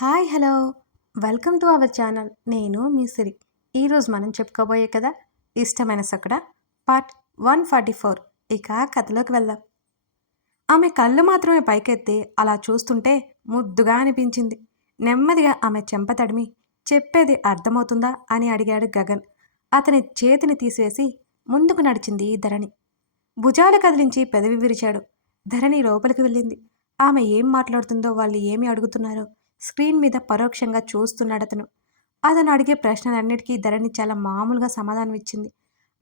Hi hello welcome to our channel. నేను మీ సిరి. ఈరోజు మనం చెప్పుకోబోయే కదా ఇష్టమైన సొకడ పార్ట్ 144. ఇక కథలోకి వెళ్దాం. ఆమె కళ్ళు మాత్రమే పైకెత్తి అలా చూస్తుంటే ముద్దుగా అనిపించింది. నెమ్మదిగా ఆమె చెంప తడిమి చెప్పేది అర్థమవుతుందా అని అడిగాడు గగన్. అతని చేతిని తీసివేసి ముందుకు నడిచింది ధరణి. భుజాలు కదిలించి పెదవి విరిచాడు. ధరణి లోపలికి వెళ్ళింది. ఆమె ఏం మాట్లాడుతుందో, వాళ్ళు ఏమి అడుగుతున్నారో స్క్రీన్ మీద పరోక్షంగా చూస్తున్నాడతను. అతను అడిగే ప్రశ్నలన్నిటికీ ధరణి చాలా మామూలుగా సమాధానం ఇచ్చింది.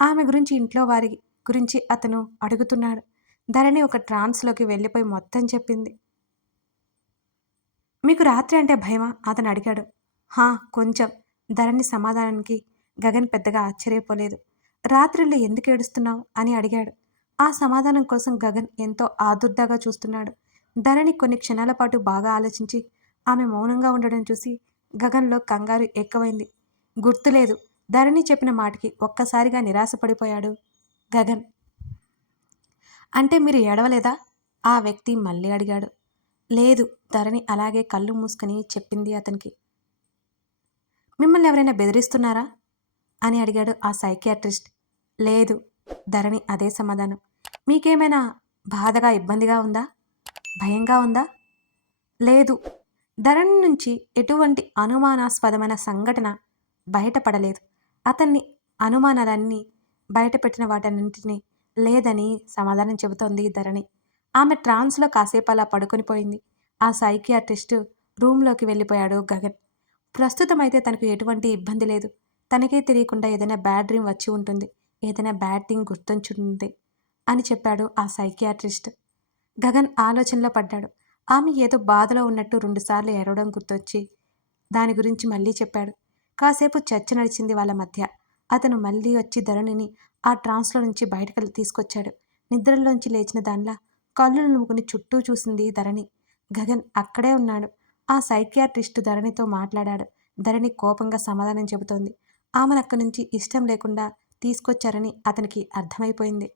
ఆమె గురించి, ఇంట్లో వారి గురించి అతను అడుగుతున్నాడు. ధరణి ఒక ట్రాన్స్లోకి వెళ్ళిపోయి మొత్తం చెప్పింది. మీకు రాత్రి అంటే భయమా? అతను అడిగాడు. హా, కొంచెం. ధరణి సమాధానానికి గగన్ పెద్దగా ఆశ్చర్యపోలేదు. రాత్రిళ్ళు ఎందుకు ఏడుస్తున్నావు అని అడిగాడు. ఆ సమాధానం కోసం గగన్ ఎంతో ఆదుర్దాగా చూస్తున్నాడు. ధరణి కొన్ని క్షణాల పాటు బాగా ఆలోచించి ఆమె మౌనంగా ఉండడం చూసి గగన్లో కంగారు ఎక్కువైంది. గుర్తులేదు. ధరణి చెప్పిన మాటకి ఒక్కసారిగా నిరాశపడిపోయాడు గగన్. అంటే మీరు ఏడవలేదా? ఆ వ్యక్తి మళ్ళీ అడిగాడు. లేదు. ధరణి అలాగే కళ్ళు మూసుకొని చెప్పింది అతనికి. మిమ్మల్ని ఎవరైనా బెదిరిస్తున్నారా అని అడిగాడు ఆ సైకియాట్రిస్ట్. లేదు. ధరణి అదే సమాధానం. మీకేమైనా బాధగా, ఇబ్బందిగా ఉందా? భయంగా ఉందా? లేదు. ధరణి నుంచి ఎటువంటి అనుమానాస్పదమైన సంఘటన బయటపడలేదు. అతన్ని అనుమానాలన్నీ బయటపెట్టిన వాటన్నింటినీ లేదని సమాధానం చెబుతోంది ధరణి. ఆమె ట్రాన్స్లో కాసేపు అలా పడుకొని పోయింది. ఆ సైకియాట్రిస్టు రూమ్లోకి వెళ్ళిపోయాడు గగన్. ప్రస్తుతం అయితే తనకు ఎటువంటి ఇబ్బంది లేదు. తనకే తెలియకుండా ఏదైనా బ్యాడ్ డ్రీమ్ వచ్చి ఉంటుంది, ఏదైనా బ్యాడ్ థింగ్ గుర్తుంచుంటుంది అని చెప్పాడు ఆ సైకియాట్రిస్ట్. గగన్ ఆలోచనలో పడ్డాడు. ఆమె ఏదో బాధలో ఉన్నట్టు రెండుసార్లు ఏడవడం గుర్తొచ్చి దాని గురించి మళ్ళీ చెప్పాడు. కాసేపు చర్చ నడిచింది వాళ్ళ మధ్య. అతను మళ్ళీ వచ్చి ధరణిని ఆ ట్రాన్స్లో నుంచి బయటకు తీసుకొచ్చాడు. నిద్రలోంచి లేచిన దానిలా కళ్ళు నులుముకుని చుట్టూ చూసింది ధరణి. గగన్ అక్కడే ఉన్నాడు. ఆ సైకియాట్రిస్టు ధరణితో మాట్లాడాడు. ధరణి కోపంగా సమాధానం చెబుతోంది. ఆమెను అక్కడి నుంచి ఇష్టం లేకుండా తీసుకొచ్చారని అతనికి అర్థమైపోయింది.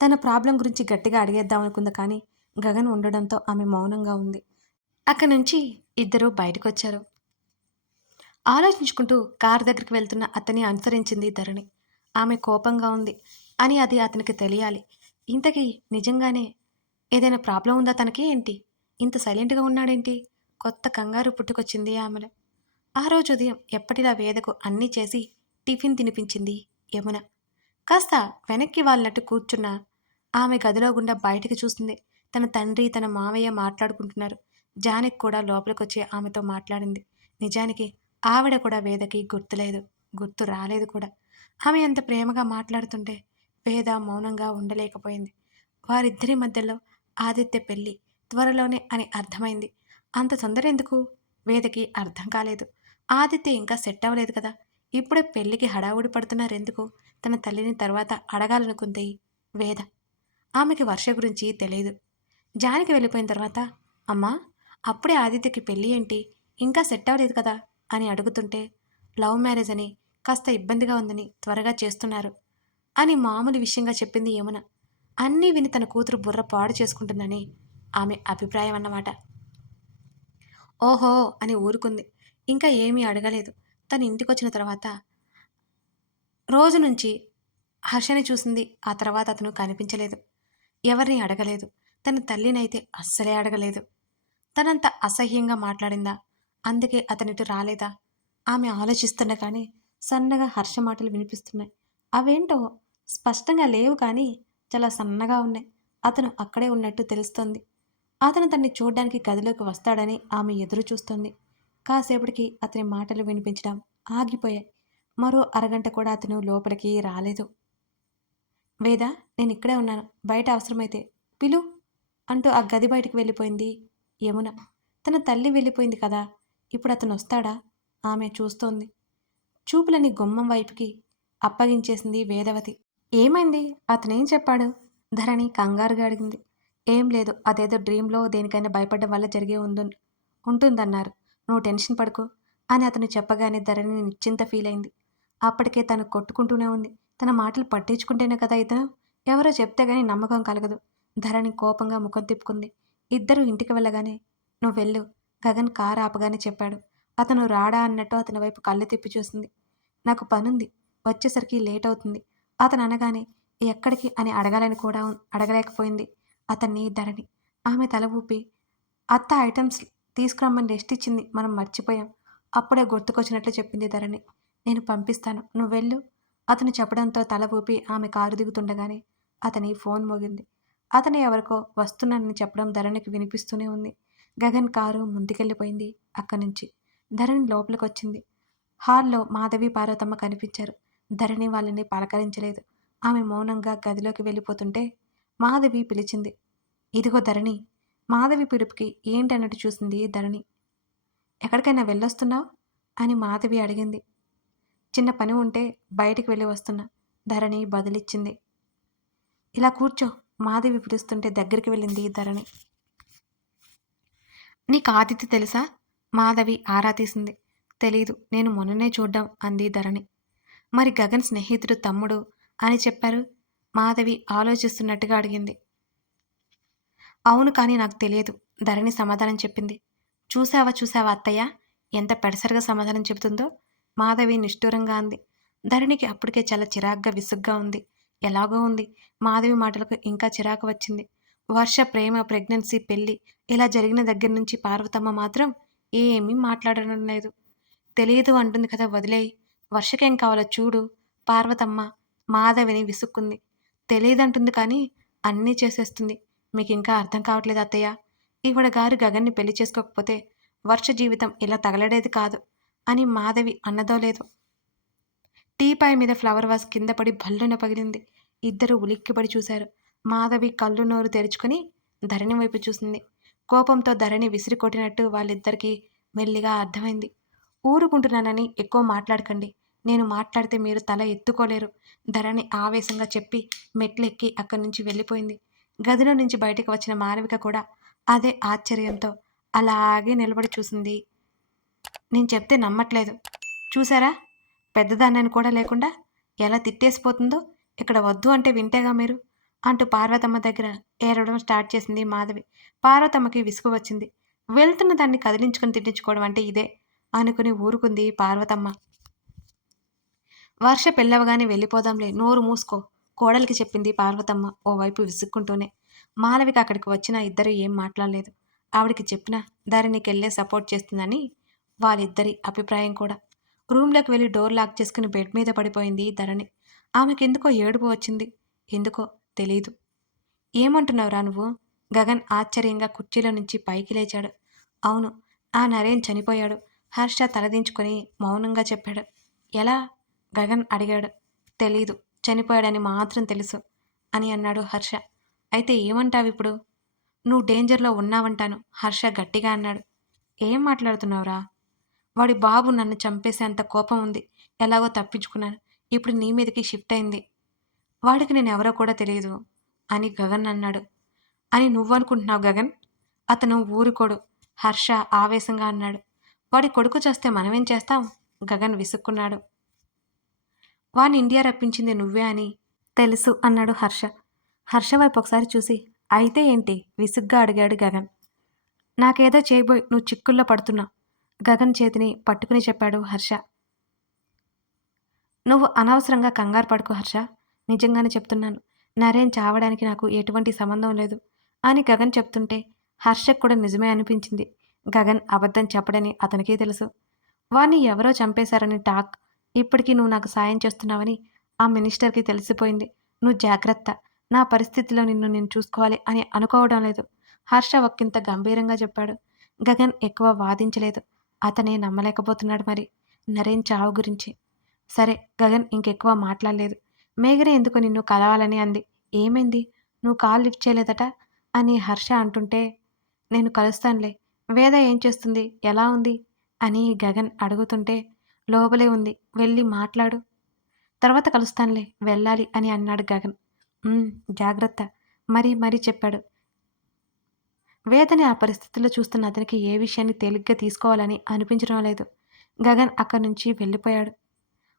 తన ప్రాబ్లం గురించి గట్టిగా అడిగేద్దామనుకుంది, కానీ గగన్ ఉండడంతో ఆమె మౌనంగా ఉంది. అక్కడి నుంచి ఇద్దరూ బయటకొచ్చారు. ఆలోచించుకుంటూ కారు దగ్గరికి వెళ్తున్న అతన్ని అనుసరించింది ధరణి. ఆమె కోపంగా ఉంది అని అది అతనికి తెలియాలి. ఇంతకీ నిజంగానే ఏదైనా ప్రాబ్లం ఉందా తనకి ఏంటి? ఇంత సైలెంట్గా ఉన్నాడేంటి? కొత్త కంగారు పుట్టుకొచ్చింది ఆమెలో. ఆ రోజు ఉదయం ఎప్పటిలా వేదకు అన్నీ చేసి టిఫిన్ తినిపించింది యమున. కాస్త వెనక్కి వాళ్ళనట్టు కూర్చున్న ఆమె గదిలో గుండా బయటికి చూస్తుంది. తన తండ్రి, తన మామయ్య మాట్లాడుకుంటున్నారు. జానకి కూడా లోపలికొచ్చి ఆమెతో మాట్లాడింది. నిజానికి ఆవిడ కూడా వేదకి గుర్తులేదు, గుర్తు రాలేదు కూడా. ఆమె అంత ప్రేమగా మాట్లాడుతుంటే వేద మౌనంగా ఉండలేకపోయింది. వారిద్దరి మధ్యలో ఆదిత్య పెళ్ళి త్వరలోనే అని అర్థమైంది. అంత తొందర ఎందుకు? వేదకి అర్థం కాలేదు. ఆదిత్య ఇంకా సెట్ అవ్వలేదు కదా, ఇప్పుడే పెళ్ళికి హడావుడి పడుతున్నారెందుకు? తన తల్లిని తర్వాత అడగాలనుకుంది వేద. ఆమెకి వర్ష గురించి తెలియదు. జానకి వెళ్ళిపోయిన తర్వాత, అమ్మా, అప్పుడే ఆదిత్యకి పెళ్ళి ఏంటి? ఇంకా సెట్ అవ్వలేదు కదా అని అడుగుతుంటే, లవ్ మ్యారేజ్ అని, కాస్త ఇబ్బందిగా ఉందని త్వరగా చేస్తున్నారు అని మామూలు విషయంగా చెప్పింది యమున. అన్నీ విని తన కూతురు బుర్ర పాడు చేసుకుంటుందని ఆమె అభిప్రాయం అన్నమాట. ఓహో అని ఊరుకుంది. ఇంకా ఏమీ అడగలేదు. తను ఇంటికొచ్చిన తర్వాత రోజు నుంచి హర్షని చూసింది. ఆ తర్వాత అతను కనిపించలేదు. ఎవరిని అడగలేదు. తన తల్లినైతే అస్సలే అడగలేదు. తనంత అసహ్యంగా మాట్లాడిందా? అందుకే అతనిటు రాలేదా? ఆమె ఆలోచిస్తున్న కానీ సన్నగా హర్ష మాటలు వినిపిస్తున్నాయి. అవేంటో స్పష్టంగా లేవు, కానీ చాలా సన్నగా ఉన్నాయి. అతను అక్కడే ఉన్నట్టు తెలుస్తోంది. అతను తన్ని చూడ్డానికి గదిలోకి వస్తాడని ఆమె ఎదురు చూస్తోంది. కాసేపటికి అతని మాటలు వినిపించడం ఆగిపోయాయి. మరో అరగంట కూడా అతను లోపలికి రాలేదు. వేద, నేను ఇక్కడే ఉన్నాను, బయట అవసరమైతే పిలు అంటూ ఆ గది బయటికి వెళ్ళిపోయింది యమున. తన తల్లి వెళ్ళిపోయింది కదా, ఇప్పుడు అతను వస్తాడా? ఆమె చూస్తోంది. చూపులని గుమ్మం వైపుకి అప్పగించేసింది వేదవతి. ఏమైంది? అతనేం చెప్పాడు? ధరణి కంగారుగా అడిగింది. ఏం లేదు, అదేదో డ్రీమ్లో దేనికైనా భయపడడం వల్ల జరిగే ఉంటుందన్నారు. నువ్వు టెన్షన్ పడుకో అని అతను చెప్పగానే ధరణి నిశ్చింత ఫీల్ అయింది. అప్పటికే తను కొట్టుకుంటూనే ఉంది. తన మాటలు పట్టించుకుంటేనే కదా ఇతను. ఎవరో చెప్తే గానీ నమ్మకం కలగదు. ధరణి కోపంగా ముఖం తిప్పుకుంది. ఇద్దరూ ఇంటికి వెళ్ళగానే, నువ్వు వెళ్ళు, గగన్ కారు ఆపగానే చెప్పాడు. అతను రాడా అన్నట్టు అతని వైపు కళ్ళు తిప్పి చూసింది. నాకు పనుంది. వచ్చేసరికి లేట్ అవుతుంది. అతను అనగానే ఎక్కడికి అని అడగాలని కూడా అడగలేకపోయింది అతన్ని ధరణి. ఆమె తల ఊపి అత్త ఐటమ్స్ తీసుకురమ్మని లిస్ట్ ఇచ్చింది. మనం మర్చిపోయాం. అప్పుడే గుర్తుకొచ్చినట్లు చెప్పింది ధరణి. నేను పంపిస్తాను. నువ్వెళ్ళు. అతను చెప్పడంతో తల ఊపి ఆమె కారు దిగుతుండగానే అతని ఫోన్ మోగింది. అతను ఎవరికో వస్తున్నానని చెప్పడం ధరణికి వినిపిస్తూనే ఉంది. గగన్ కారు ముందుకెళ్ళిపోయింది అక్కడి నుంచి. ధరణి లోపలికొచ్చింది. హాల్లో మాధవి, పార్వతమ్మ కనిపించారు. ధరణి వాళ్ళని పలకరించలేదు. ఆమె మౌనంగా గదిలోకి వెళ్ళిపోతుంటే మాధవి పిలిచింది. ఇదిగో ధరణి. మాధవి పిలుపుకి ఏంటన్నట్టు చూసింది ధరణి. ఎక్కడికైనా వెళ్ళొస్తున్నావు అని మాధవి అడిగింది. చిన్న పని ఉంటే బయటికి వెళ్ళి వస్తున్నా ధరణి బదులిచ్చింది. ఇలా కూర్చో. మాధవి పిలుస్తుంటే దగ్గరికి వెళ్ళింది ధరణి. నీకు ఆదిత్య తెలుసా? మాధవి ఆరా తీసింది. తెలీదు. నేను మొన్ననే చూడ్డం అంది ధరణి. మరి గగన్ స్నేహితుడు తమ్ముడు అని చెప్పారు. మాధవి ఆలోచిస్తున్నట్టుగా అడిగింది. అవును, కానీ నాకు తెలియదు ధరణి సమాధానం చెప్పింది. చూసావా అత్తయ్య ఎంత పెడసరిగా సమాధానం చెబుతుందో? మాధవి నిష్ఠూరంగా అంది. ధరణికి అప్పటికే చాలా చిరాగ్గా విసుగ్గా ఉంది. ఎలాగో ఉంది. మాధవి మాటలకు ఇంకా చిరాకు వచ్చింది. వర్ష ప్రేమ, ప్రెగ్నెన్సీ, పెళ్లి ఇలా జరిగిన దగ్గర నుంచి పార్వతమ్మ మాత్రం ఏమీ మాట్లాడడం లేదు. తెలియదు అంటుంది కదా, వదిలేయ్. వర్షకేం కావాలో చూడు. పార్వతమ్మ మాధవిని విసుక్కుంది. తెలియదంటుంది కానీ అన్నీ చేసేస్తుంది. మీకింకా అర్థం కావట్లేదు అత్తయ్య. ఈవిడ గారు గగన్ని పెళ్లి చేసుకోకపోతే వర్ష జీవితం ఇలా తగలడేది కాదు అని మాధవి అన్నదో లేదు. టీపాయ్ మీద ఫ్లవర్ వాస్ కింద పడి భల్లున పగిలింది. ఇద్దరూ ఉలిక్కిపడి చూశారు. మాధవి కళ్ళు నోరు తెరుచుకుని ధరణి వైపు చూసింది. కోపంతో ధరణి విసిరి కొట్టినట్టు వాళ్ళిద్దరికీ మెల్లిగా అర్థమైంది. ఊరుకుంటున్నానని ఎక్కువ మాట్లాడకండి. నేను మాట్లాడితే మీరు తల ఎత్తుకోలేరు ధరణి ఆవేశంగా చెప్పి మెట్లెక్కి అక్కడి నుంచి వెళ్ళిపోయింది. గదిలో నుంచి బయటకు వచ్చిన మాలవిక కూడా అదే ఆశ్చర్యంతో అలాగే నిలబడి చూసింది. నేను చెప్తే నమ్మట్లేదు. చూసారా, పెద్దదాన్నని కూడా లేకుండా ఎలా తిట్టేసిపోతుందో. ఇక్కడ వద్దు అంటే వింటేగా మీరు అంటూ పార్వతమ్మ దగ్గర ఏడవడం స్టార్ట్ చేసింది మాధవి. పార్వతమ్మకి విసుగు వచ్చింది. వెళ్తున్న దాన్ని కదిలించుకొని తిట్టించుకోవడం అంటే ఇదే అనుకుని ఊరుకుంది పార్వతమ్మ. వర్ష పెళ్ళవగానే వెళ్ళిపోదాంలే, నోరు మూసుకో కోడలికి చెప్పింది పార్వతమ్మ ఓవైపు విసుక్కుంటూనే. మాలవిక అక్కడికి వచ్చిన ఇద్దరు ఏం మాట్లాడలేదు. ఆవిడికి చెప్పినా ధరణికెళ్ళే సపోర్ట్ చేస్తుందని వాళ్ళిద్దరి అభిప్రాయం కూడా. రూమ్లోకి వెళ్ళి డోర్ లాక్ చేసుకుని బెడ్ మీద పడిపోయింది ధరణి. ఆమెకెందుకో ఏడుపు వచ్చింది. ఎందుకో తెలీదు. ఏమంటున్నావురా నువ్వు? గగన్ ఆశ్చర్యంగా కుర్చీలో నుంచి పైకి లేచాడు. అవును, ఆ నరేన్ చనిపోయాడు. హర్ష తలదించుకొని మౌనంగా చెప్పాడు. ఎలా? గగన్ అడిగాడు. తెలీదు, చనిపోయాడని మాత్రం తెలుసు అని అన్నాడు హర్ష. అయితే ఏమంటావిప్పుడు? నువ్వు డేంజర్లో ఉన్నావంటాను హర్ష గట్టిగా అన్నాడు. ఏం మాట్లాడుతున్నావురా? వాడి బాబు నన్ను చంపేసేంత కోపం ఉంది. ఎలాగో తప్పించుకున్నాను. ఇప్పుడు నీ మీదకి షిఫ్ట్ అయింది. వాడికి నేనెవరో కూడా తెలియదు అని గగన్ అన్నాడు. అని నువ్వనుకుంటున్నావు గగన్? అతను ఊరుకోడు హర్ష ఆవేశంగా అన్నాడు. వాడి కొడుకు చేస్తే మనమేం చేస్తాం? గగన్ విసుక్కున్నాడు. వాణ్ణి ఇండియా రప్పించింది నువ్వే అని తెలుసు అన్నాడు హర్ష. హర్ష వైపు ఒకసారి చూసి అయితే ఏంటి విసుగ్గా అడిగాడు గగన్. నాకేదో చేయబోయి నువ్వు చిక్కుల్లో పడుతున్నావు గగన్ చేతిని పట్టుకుని చెప్పాడు హర్ష. నువ్వు అనవసరంగా కంగారు పడుకో హర్ష. నిజంగానే చెప్తున్నాను. నరేన్ చావడానికి నాకు ఎటువంటి సంబంధం లేదు అని గగన్ చెప్తుంటే హర్షకు కూడా నిజమే అనిపించింది. గగన్ అబద్ధం చెప్పడని అతనికీ తెలుసు. వాణ్ణి ఎవరో చంపేశారని టాక్. ఇప్పటికీ నువ్వు నాకు సాయం చేస్తున్నావని ఆ మినిస్టర్కి తెలిసిపోయింది. నువ్వు జాగ్రత్త. నా పరిస్థితిలో నిన్ను నేను చూసుకోవాలి అని అనుకోవడం లేదు హర్ష ఒక్కింత గంభీరంగా చెప్పాడు. గగన్ ఎక్కువ వాదించలేదు. అతనే నమ్మలేకపోతున్నాడు మరి నరేన్ చావు గురించి. సరే గగన్ ఇంకెక్కువ మాట్లాడలేదు. మేఘన ఎందుకు నిన్ను కలవాలని అంది. ఏమైంది? నువ్వు కాల్ లిఫ్ట్ చేయలేదట అని హర్ష అంటుంటే నేను కలుస్తానులే. వేద ఏం చేస్తుంది? ఎలా ఉంది అని గగన్ అడుగుతుంటే లోపలే ఉంది, వెళ్ళి మాట్లాడు, తర్వాత కలుస్తానులే, వెళ్ళాలి అని అన్నాడు గగన్. జాగ్రత్త మరీ చెప్పాడు. వేదని ఆ పరిస్థితుల్లో చూస్తున్న అతనికి ఏ విషయాన్ని తేలిగ్గా తీసుకోవాలని అనిపించడం లేదు. గగన్ అక్కడి నుంచి వెళ్ళిపోయాడు.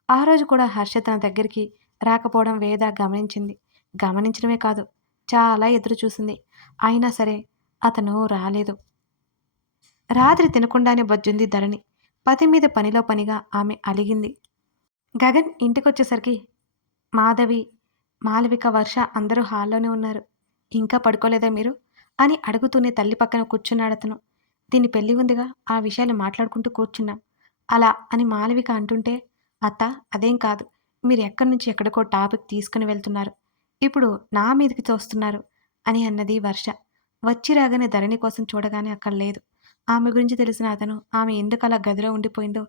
ఆ రోజు కూడా హర్ష తన దగ్గరికి రాకపోవడం వేద గమనించింది. గమనించడమే కాదు, చాలా ఎదురు చూసింది. అయినా సరే అతను రాలేదు. రాత్రి తినకుండానే బొజ్జుంది ధరణి. పతి మీద పనిలో పనిగా ఆమె అలిగింది. గగన్ ఇంటికొచ్చేసరికి మాధవి, మాలవిక, వర్ష అందరూ హాల్లోనే ఉన్నారు. ఇంకా పడుకోలేదా మీరు? అని అడుగుతూనే తల్లి పక్కన కూర్చున్నాడతను. దీని పెళ్లి ఉందిగా, ఆ విషయాలు మాట్లాడుకుంటూ కూర్చున్నాం. అలా అని మాలవిక అంటుంటే, అత్త అదేం కాదు. మీరు ఎక్కడి నుంచి ఎక్కడికో టాపిక్ తీసుకుని వెళ్తున్నారు. ఇప్పుడు నా మీదకి తోస్తున్నారు అని అన్నది వర్ష. వచ్చి రాగానే ధరణి కోసం చూడగానే అక్కడ లేదు. ఆమె గురించి తెలిసిన అతను ఆమె ఎందుకలా గదిలో ఉండిపోయిందో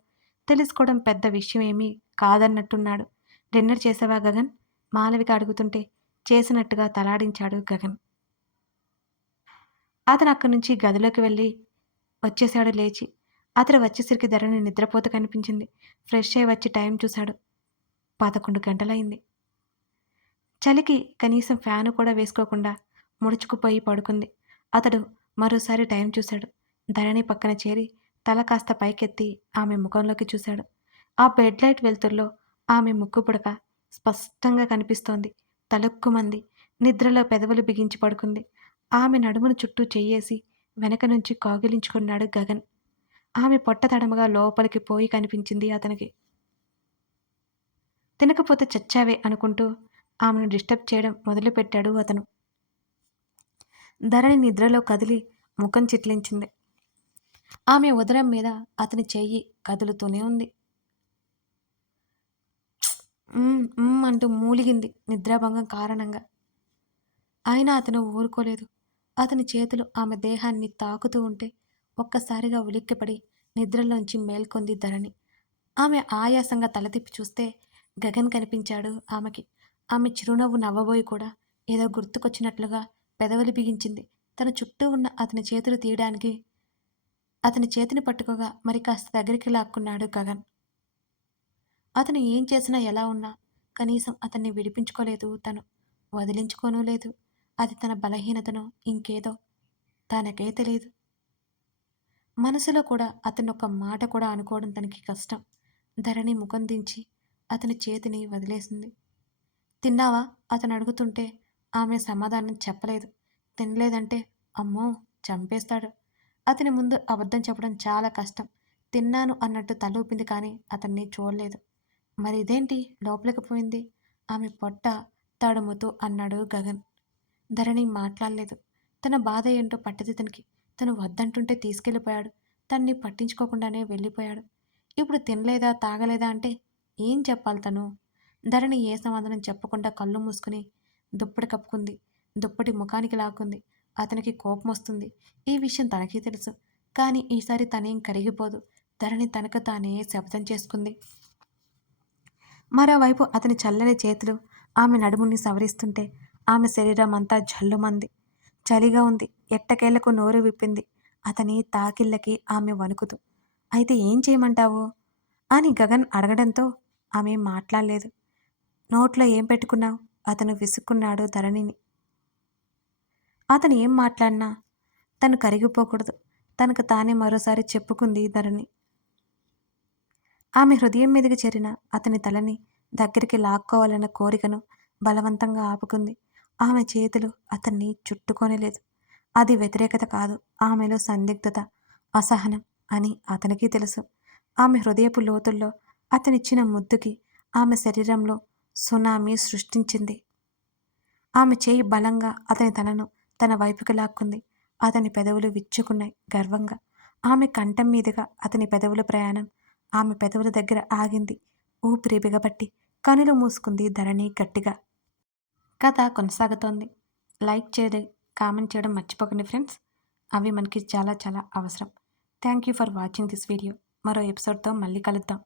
తెలుసుకోవడం పెద్ద విషయం ఏమీ కాదన్నట్టున్నాడు. డిన్నర్ చేసావా గగన్? మాలవిక అడుగుతుంటే చేసినట్టుగా తలాడించాడు గగన్. అతను అక్కడి నుంచి గదిలోకి వెళ్ళి వచ్చేశాడు లేచి. అతను వచ్చేసరికి ధరణి నిద్రపోతూ కనిపించింది. ఫ్రెష్ అయి వచ్చి టైం చూశాడు. 11 గంటలయింది. చలికి కనీసం ఫ్యాను కూడా వేసుకోకుండా ముడుచుకుపోయి పడుకుంది. అతడు మరోసారి టైం చూశాడు. ధరణి పక్కన చేరి తల కాస్త పైకెత్తి ఆమె ముఖంలోకి చూశాడు. ఆ బెడ్ లైట్ వెలుతురులో ఆమె ముక్కు పుడక స్పష్టంగా కనిపిస్తోంది. తళుక్కుమంది. నిద్రలో పెదవులు బిగించి పడుకుంది. ఆమె నడుమును చుట్టూ చెయ్యేసి వెనక నుంచి కౌగిలించుకున్నాడు గగన్. ఆమె పొట్ట తడమగా లోపలికి పోయి కనిపించింది అతనికి. తినకపోతే చచ్చావే అనుకుంటూ ఆమెను డిస్టర్బ్ చేయడం మొదలుపెట్టాడు అతను. ధరణి నిద్రలో కదిలి ముఖం చిట్లించింది. ఆమె ఉదరం మీద అతని చెయ్యి కదులుతూనే ఉంది. అంటూ మూలిగింది నిద్రాభంగం కారణంగా. అయినా అతను ఊరుకోలేదు. అతని చేతులు ఆమె దేహాన్ని తాకుతూ ఉంటే ఒక్కసారిగా ఉలిక్కిపడి నిద్రలోంచి మేల్కొంది ధరణి. ఆమె ఆయాసంగా తల తిప్పి చూస్తే గగన్ కనిపించాడు ఆమెకి. ఆమె చిరునవ్వు నవ్వబోయి కూడా ఏదో గుర్తుకొచ్చినట్లుగా పెదవులు బిగించింది. తన చుట్టూ ఉన్న అతని చేతులు తీయడానికి అతని చేతిని పట్టుకోగా మరి కాస్త దగ్గరికి లాక్కున్నాడు గగన్. అతను ఏం చేసినా ఎలా ఉన్నా కనీసం అతన్ని విడిపించుకోలేదు తను. వదిలించుకోనూ లేదు. అది తన బలహీనతనో ఇంకేదో తనకే తెలియదు. మనసులో కూడా అతనొక్క మాట కూడా అనుకోవడం తనకి కష్టం. ధరణి ముఖం దించి అతని చేతిని వదిలేసింది. తిన్నావా? అతను అడుగుతుంటే ఆమె సమాధానం చెప్పలేదు. తినలేదంటే అమ్మో చంపేస్తాడు. అతని ముందు అబద్ధం చెప్పడం చాలా కష్టం. తిన్నాను అన్నట్టు తల ఊపింది కానీ అతన్ని చూడలేదు. మరి ఇదేంటి లోపలికి పోయింది? ఆమె పొట్ట తడుముతూ అన్నాడు గగన్. ధరణి మాట్లాడలేదు. తన బాధ ఏంటో పట్టది తనకి. తను వద్దంటుంటే తీసుకెళ్ళిపోయాడు. తన్ని పట్టించుకోకుండానే వెళ్ళిపోయాడు. ఇప్పుడు తినలేదా తాగలేదా అంటే ఏం చెప్పాలి తను? ధరణి ఏ సమాధానం చెప్పకుండా కళ్ళు మూసుకుని దుప్పటి కప్పుకుంది. దుప్పటి ముఖానికి లాక్కుంది. అతనికి కోపం వస్తుంది. ఈ విషయం తనకి తెలుసు. కానీ ఈసారి తనేం కరిగిపోదు. ధరణి తనకు తానే శబ్దం చేసుకుంది. మరోవైపు అతని చల్లని చేతులు ఆమె నడుముని సవరిస్తుంటే ఆమె శరీరం అంతా జల్లుమంది. చలిగా ఉంది. ఎట్టకేలకు నోరు విప్పింది. అతని తాకిళ్ళకి ఆమె వణుకుతూ. అయితే ఏం చేయమంటావు అని గగన్ అడగడంతో ఆమె మాట్లాడలేదు. నోట్లో ఏం పెట్టుకున్నావు? అతను విసుక్కున్నాడు ధరణిని. అతను ఏం మాట్లాడినా తను కరిగిపోకూడదు. తనకు తానే మరోసారి చెప్పుకుంది ధరణి. ఆమె హృదయం మీదకి చేరిన అతని తలని దగ్గరికి లాక్కోవాలన్న కోరికను బలవంతంగా ఆపుకుంది. ఆమె చేతులు అతన్ని చుట్టుకోనలేదు. అది వ్యతిరేకత కాదు. ఆమెలో సందిగ్ధత, అసహనం అని అతనికి తెలుసు. ఆమె హృదయపు లోతుల్లో అతనిచ్చిన ముద్దుకి ఆమె శరీరంలో సునామీ సృష్టించింది. ఆమె చేయి బలంగా అతని తలను తన వైపుకి లాక్కుంది. అతని పెదవులు విచ్చుకున్నాయి గర్వంగా. ఆమె కంఠం మీదుగా అతని పెదవుల ప్రయాణం ఆమె పెదవుల దగ్గర ఆగింది. ఊపిరి బిగబట్టి కనులు మూసుకుంది ధరణి గట్టిగా. కథ కొనసాగుతోంది. లైక్ చేయడం, కామెంట్ చేయడం మర్చిపోకండి ఫ్రెండ్స్. అవి మనకి చాలా చాలా అవసరం. Thank you for watching this video. మరో ఎపిసోడ్తో మళ్ళీ కలుద్దాం.